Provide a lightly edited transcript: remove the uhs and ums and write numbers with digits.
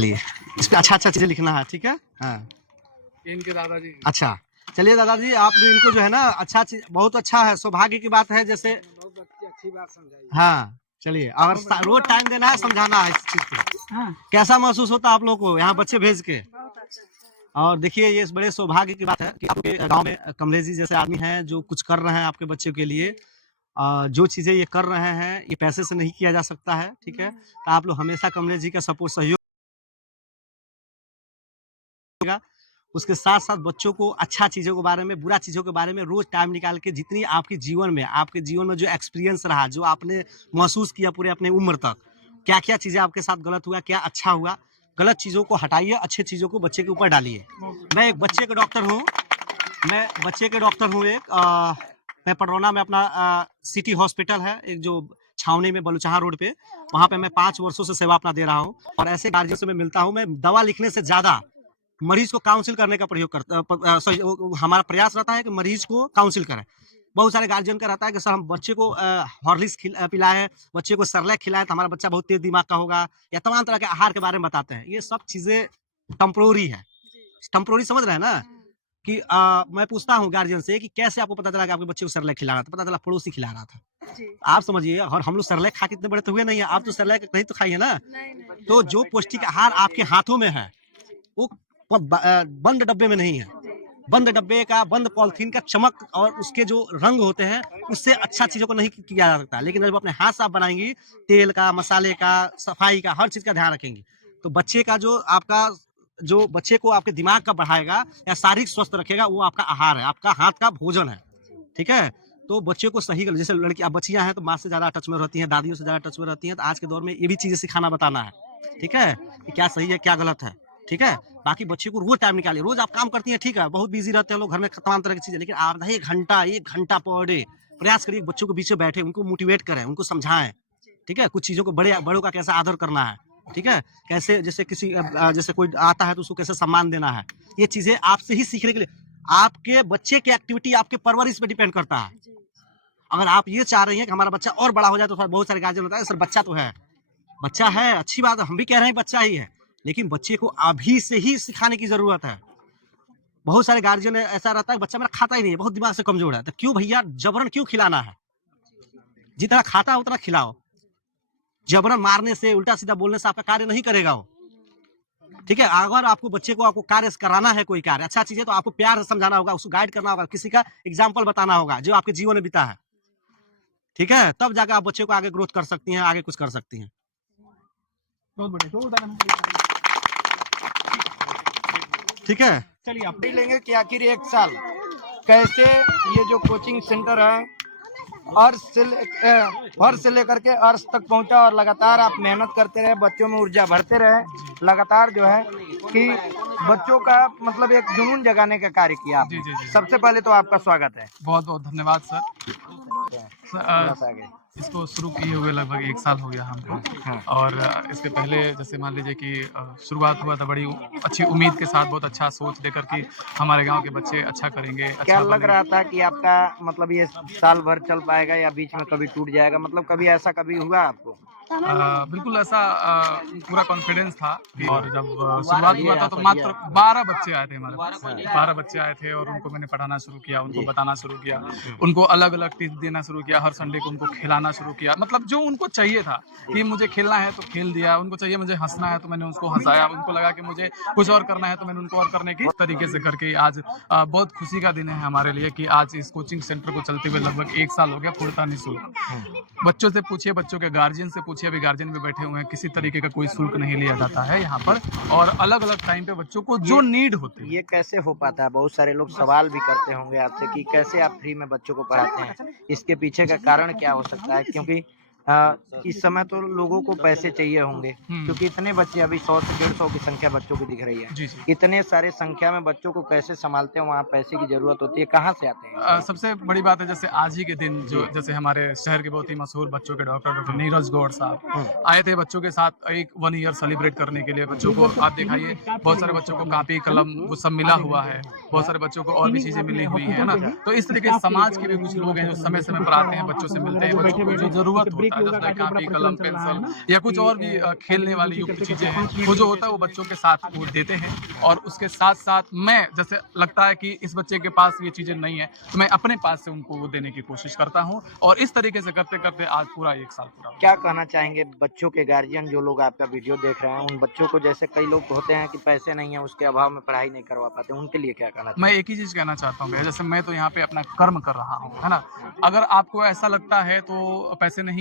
चलिए इस पे अच्छा चीजें लिखना है, ठीक है। हाँ इनके दादाजी। अच्छा चलिए दादाजी, आपने इनको जो है ना अच्छा चीज, बहुत अच्छा है, सौभाग्य की बात है। जैसे बहुत अच्छी बात समझाई। हाँ चलिए, अगर रोज टाइम देना है, समझाना है इस चीज को। हाँ। कैसा महसूस होता है आप लोग को यहाँ बच्चे भेज के? और देखिए ये बड़े सौभाग्य की बात है कि आपके गांव में कमलेश जी जैसे आदमी हैं जो कुछ कर रहे हैं आपके बच्चे के लिए। जो चीजें ये कर रहे हैं ये पैसे से नहीं किया जा सकता है, ठीक है। तो आप लोग हमेशा कमलेश जी का सपोर्ट सहयोग, उसके साथ साथ बच्चों को अच्छा चीज़ों के बारे में, बुरा चीज़ों के बारे में रोज टाइम निकाल के, जितनी आपके जीवन में जो एक्सपीरियंस रहा, जो आपने महसूस किया पूरे अपने उम्र तक, क्या क्या चीज़ें आपके साथ गलत हुआ, क्या अच्छा हुआ, गलत चीज़ों को हटाइए, अच्छी चीज़ों को बच्चे के ऊपर डालिए। मैं एक बच्चे का डॉक्टर हूँ, मैं पडरौना में अपना सिटी हॉस्पिटल है एक जो छावनी में बलुचहाँ रोड पे, वहाँ पे मैं 5 वर्षों से सेवा अपना दे रहा हूँ। और ऐसे गार्जियन से मैं मिलता हूँ। मैं दवा लिखने से ज्यादा मरीज को काउंसिल करने का प्रयोग करता, हमारा प्रयास रहता है कि मरीज को काउंसिल करें। बहुत सारे गार्जियन का रहता है कि सर हम बच्चे को हॉर्लिक्स पिलाएं, बच्चे को सेरेलैक खिलाएं तो हमारा बच्चा बहुत तेज दिमाग का होगा, या तमाम तरह के आहार के बारे में बताते हैं। ये सब चीजें टेम्परोरी है। टेम्परोरी समझ रहे हैं ना कि मैं पूछता हूँ गार्जियन से कि कैसे आपको पता चला कि आपके बच्चे को सेरेलैक खिला रहा था? पता चला पड़ोसी खिला रहा था। आप समझिए, और हम लोग सेरेलैक खा के इतने बड़े तो हुए नहीं है। आप तो सेरेलैक नहीं तो खाइए ना। तो जो पौष्टिक आहार आपके हाथों में है वो बंद डब्बे में नहीं है। बंद डब्बे का, बंद पॉलिथीन का चमक और उसके जो रंग होते हैं उससे अच्छा चीजों को नहीं किया जा सकता। लेकिन जब अपने हाथ साफ बनाएंगी, तेल का, मसाले का, सफाई का, हर चीज का ध्यान रखेंगी, तो बच्चे का जो बच्चे को आपके दिमाग का बढ़ाएगा या शारीरिक स्वस्थ रखेगा वो आपका आहार है, आपका हाथ का भोजन है, ठीक है। तो बच्चे को सही, जैसे लड़की आप बच्चियां हैं तो माँ से ज्यादा टच में रहती हैं, दादियों से ज्यादा टच में रहती हैं, तो आज के दौर में ये भी चीजें सिखाना बताना है, ठीक है, कि क्या सही है क्या गलत है, ठीक है। बाकी बच्चे को रोज टाइम निकालिए। रोज आप काम करती हैं, ठीक है, बहुत बिजी रहते हैं लोग, घर में तमाम तरह की चीजें, लेकिन आधा 1 घंटा पर डे प्रयास करिए बच्चों के बीच में बैठे, उनको मोटिवेट करें, उनको समझाएं, ठीक है। कुछ चीजों को बड़ों का कैसा आदर करना है, ठीक है, कैसे जैसे जैसे कोई आता है तो उसको कैसे सम्मान देना है, ये चीजें आपसे ही सीखने के लिए। आपके बच्चे की एक्टिविटी आपके परवरिश पे डिपेंड करता है। अगर आप ये चाह रही हैं कि हमारा बच्चा और बड़ा हो जाए, तो बहुत सारे गार्जियन होता है सर बच्चा तो है, बच्चा है, अच्छी बात है, हम भी कह रहे हैं बच्चा ही है, लेकिन बच्चे को अभी से ही सिखाने की जरूरत है। बहुत सारे गार्जियन ऐसा रहता है बच्चा मेरा खाता ही नहीं है, बहुत दिमाग से कमजोर है, तो क्यों भैया जबरन क्यों खिलाना है? जितना खाता है उतना खिलाओ। जबरन मारने से, उल्टा सीधा बोलने से आपका कार्य नहीं करेगा वो, ठीक है। अगर आपको बच्चे को आपको कार्य कराना है, कोई कार्य अच्छा चीज है, तो आपको प्यार से समझाना होगा, उसको गाइड करना होगा, किसी का एग्जाम्पल बताना होगा जो आपके जीवन में बीता है, ठीक है। तब जाकर आप बच्चे को आगे ग्रोथ कर सकती हैं, आगे कुछ कर सकती हैं। बहुत बढ़िया, ठीक है। चलिए आप लेंगे कि आखिर 1 साल कैसे ये जो कोचिंग सेंटर है अर्श से लेकर के अर्श तक पहुंचा, और लगातार आप मेहनत करते रहे, बच्चों में ऊर्जा भरते रहे, लगातार जो है कि बच्चों का मतलब एक जुनून जगाने का कार्य किया आपने। जी। सबसे पहले तो आपका स्वागत है। बहुत बहुत धन्यवाद सर। इसको शुरू किए हुए लगभग 1 साल हो गया हमको। और इसके पहले जैसे मान लीजिए कि शुरुआत हुआ था बड़ी अच्छी उम्मीद के साथ, बहुत अच्छा सोच लेकर कि हमारे गांव के बच्चे अच्छा करेंगे। क्या लग रहा था कि आपका मतलब ये साल भर चल पाएगा या बीच में कभी टूट जाएगा, मतलब कभी ऐसा कभी हुआ आपको? बिल्कुल ऐसा पूरा कॉन्फिडेंस था। और जब शुरुआत हुआ था तो मात्र 12 बच्चे आए थे हमारे पास। 12 बच्चे आए थे और उनको मैंने पढ़ाना शुरू किया, उनको बताना शुरू किया, उनको अलग अलग टिप्स देना शुरू किया, हर संडे को उनको खिलाना शुरू किया। मतलब जो उनको चाहिए था कि मुझे खेलना है तो खेल दिया, उनको चाहिए मुझे हंसना है तो मैंने उसको हंसाया, उनको लगा कि मुझे कुछ और करना है तो मैंने उनको और करने की तरीके से करके आज बहुत खुशी का दिन है हमारे लिए कि आज इस कोचिंग सेंटर को चलते हुए लगभग 1 साल हो गया पूर्णतः निःशुल्क। बच्चों से पूछिए, बच्चों के गार्जियन से पूछिए, अभी गार्जियन भी बैठे हुए हैं, किसी तरीके का कोई शुल्क नहीं लिया जाता है यहाँ पर। और अलग अलग टाइम पे बच्चों को जो नीड होती है। ये कैसे हो पाता है? बहुत सारे लोग सवाल भी करते होंगे आपसे कि कैसे आप फ्री में बच्चों को पढ़ाते हैं, इसके पीछे का कारण क्या हो सकता है? क्योंकि इस समय तो लोगों को पैसे चाहिए होंगे, क्योंकि इतने बच्चे, अभी 100 से 150 की संख्या बच्चों की दिख रही है। जी जी। इतने सारे संख्या में बच्चों को कैसे संभालते हैं? वहाँ पैसे की जरूरत होती है, कहाँ से आते हैं? सबसे बड़ी बात है जैसे आज ही के दिन जो जैसे हमारे शहर के बहुत ही मशहूर बच्चों के डॉक्टर नीरज गौड़ साहब आए थे बच्चों के साथ एक 1 ईयर सेलिब्रेट करने के लिए। बच्चों को आप दिखाइए, बहुत सारे बच्चों को कापी कलम वो सब मिला हुआ है, बहुत सारे बच्चों को और भी चीजें मिली हुई है ना। तो इस तरीके समाज के भी कुछ लोग हैं जो समय समय पर आते हैं, बच्चों से मिलते हैं, बच्चों को जो जरूरत होता जैसे लाइक कॉपी कलम पेंसिल या कुछ और भी खेलने वाली जो चीजें हैं वो जो होता है वो बच्चों के साथ वो देते हैं। और उसके साथ साथ मैं जैसे लगता है कि इस बच्चे के पास ये चीजें नहीं है तो मैं अपने पास से उनको वो देने की कोशिश करता हूँ। और इस तरीके से करते करते आज पूरा 1 साल पूरा हो गया। क्या कहना चाहेंगे बच्चों के गार्जियन जो लोग आपका वीडियो देख रहे हैं, उन बच्चों को, जैसे कई लोग होते हैं कि पैसे नहीं है उसके अभाव में पढ़ाई नहीं करवा पाते, उनके लिए क्या कहना मैं चाहेंगे? एक ही चीज कहना चाहता हूँ भैया, जैसे मैं तो यहाँ पे अपना कर्म कर रहा हूँ, है ना। अगर आपको ऐसा लगता है तो पैसे नहीं